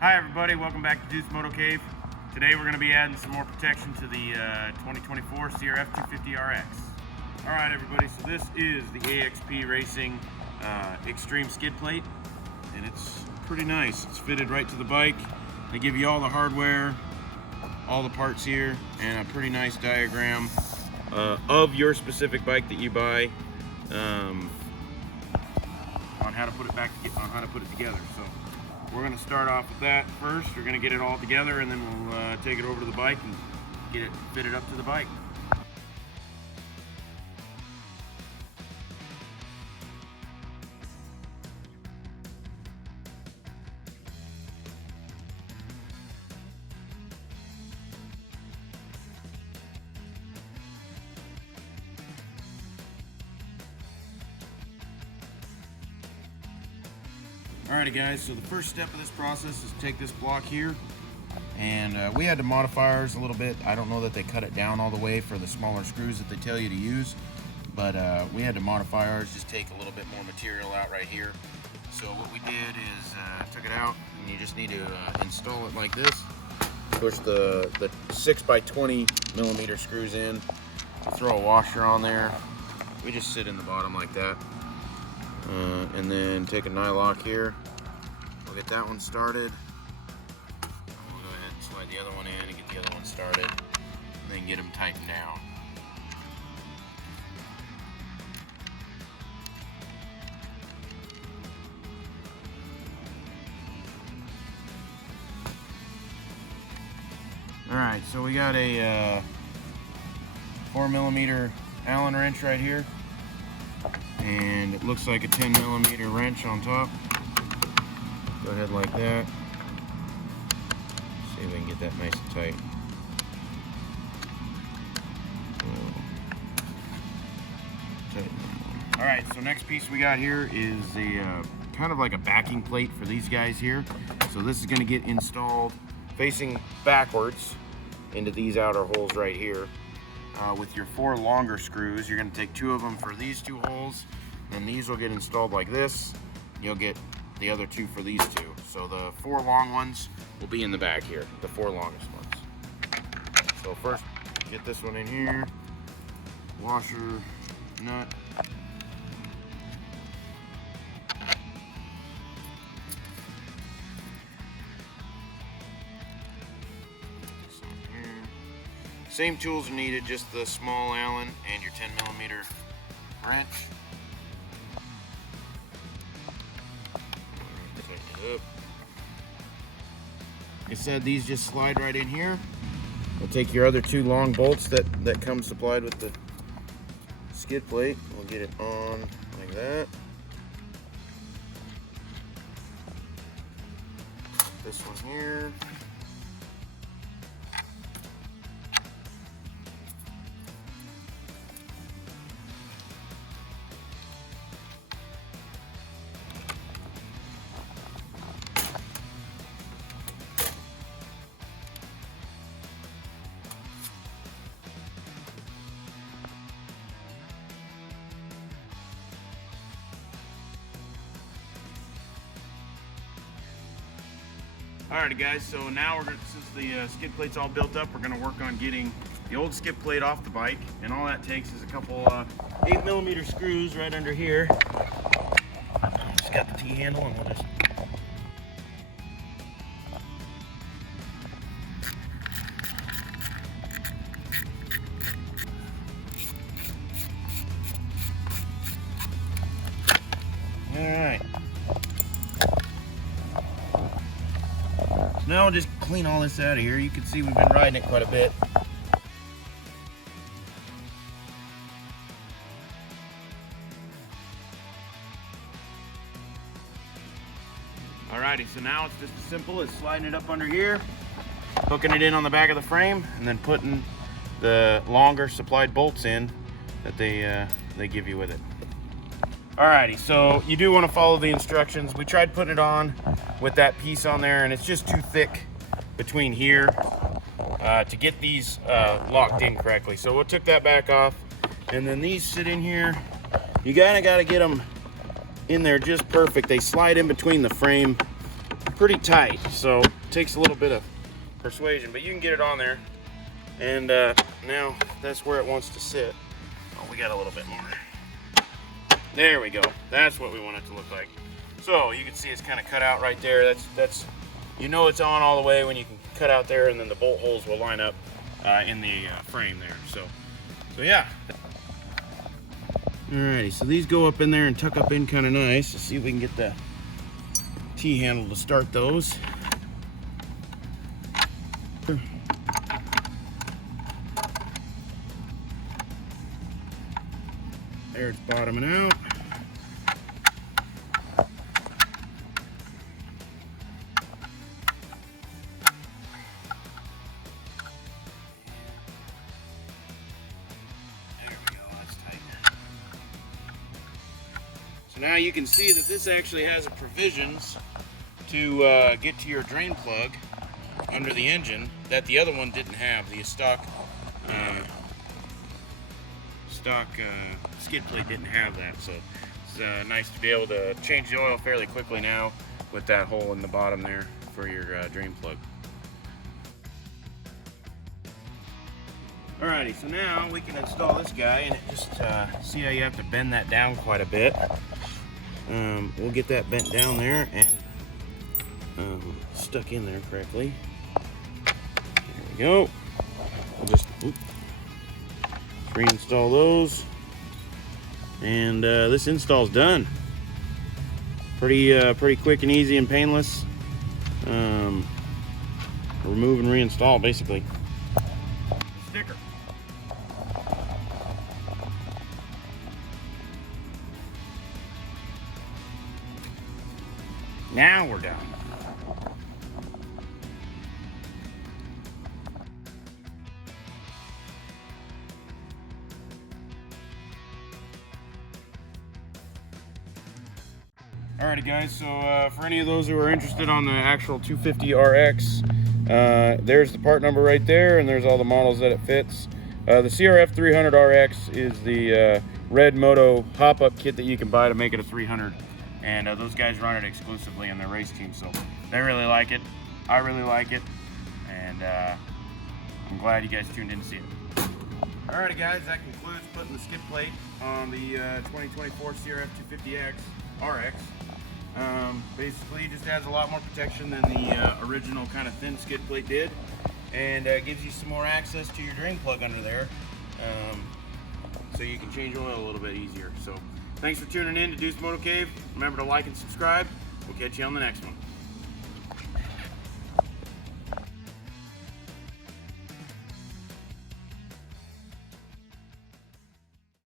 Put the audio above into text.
Hi everybody, welcome back to Deuce Moto Cave. Today we're going to be adding some more protection to the 2024 crf250rx. Alright everybody, so this is the AXP Racing Xtrem skid plate, and it's pretty nice. It's fitted right to the bike. They give you all the hardware, all the parts here, and a pretty nice diagram of your specific bike that you buy on how to put it together. So we're going to start off with that first. We're going to get it all together, and then we'll take it over to the bike and get it fitted up to the bike. Alrighty guys, so the first step of this process is take this block here, and we had to modify ours a little bit. I don't know that they cut it down all the way for the smaller screws that they tell you to use, but we had to modify ours, just take a little bit more material out right here. So what we did is took it out, and you just need to install it like this. Push the 6x20 millimeter screws in, throw a washer on there. We just sit in the bottom like that. And then take a nylock here. We'll get that one started. We'll go ahead and slide the other one in and get the other one started, and then get them tightened down. Alright, so we got a 4mm Allen wrench right here. And it looks like a 10mm wrench on top. Go ahead like that. See if we can get that nice and tight. Alright, so next piece we got here is a kind of like a backing plate for these guys here. So this is going to get installed facing backwards into these outer holes right here. With your 4 longer screws, you're going to take 2 of them for these 2 holes, and these will get installed like this. You'll get the other 2 for these 2. So the 4 long ones will be in the back here, the 4 longest ones. So first, get this one in here, washer, nut. Same tools are needed, just the small Allen and your 10mm wrench. Like I said, these just slide right in here. We'll take your other 2 long bolts that come supplied with the skid plate. We'll get it on like that. This one here. Alright guys, so now since the skid plate's all built up, we're going to work on getting the old skid plate off the bike, and all that takes is a couple 8mm screws right under here. Just got the T-handle, and we'll just alright. Now I'll just clean all this out of here. You can see we've been riding it quite a bit. Alrighty, so now it's just as simple as sliding it up under here, hooking it in on the back of the frame, and then putting the longer supplied bolts in that they give you with it. Alrighty, so you do want to follow the instructions. We tried putting it on with that piece on there, and it's just too thick between here to get these locked in correctly. So we took that back off, and then these sit in here. You kind of got to get them in there just perfect. They slide in between the frame pretty tight, so it takes a little bit of persuasion, but you can get it on there. And now that's where it wants to sit. Oh, we got a little bit more. There we go. That's what we want it to look like. So you can see it's kind of cut out right there. That's you know it's on all the way when you can cut out there, and then the bolt holes will line up in the frame there. So yeah. Alrighty, so these go up in there and tuck up in kind of nice. Let's see if we can get the T-handle to start those. There, it's bottoming out. Now you can see that this actually has a provisions to get to your drain plug under the engine that the other one didn't have. The stock skid plate didn't have that, so it's nice to be able to change the oil fairly quickly now with that hole in the bottom there for your drain plug. Alrighty, so now we can install this guy, and it just see how you have to bend that down quite a bit. We'll get that bent down there and stuck in there correctly. There we go. We'll just reinstall those, and this install's done. Pretty quick and easy and painless. Remove and reinstall basically. Sticker. Now we're done. Alrighty guys, so for any of those who are interested on the actual 250rx, there's the part number right there, and there's all the models that it fits. The crf250rx is the red moto hop-up kit that you can buy to make it a 300, and those guys run it exclusively in their race team, so they really like it. I really like it, and I'm glad you guys tuned in to see it. Alrighty guys, that concludes putting the skid plate on the 2024 crf250rx. Basically just adds a lot more protection than the original kind of thin skid plate did, and gives you some more access to your drain plug under there, so you can change oil a little bit easier. So thanks for tuning in to Deuce Moto Cave. Remember to like and subscribe. We'll catch you on the next one.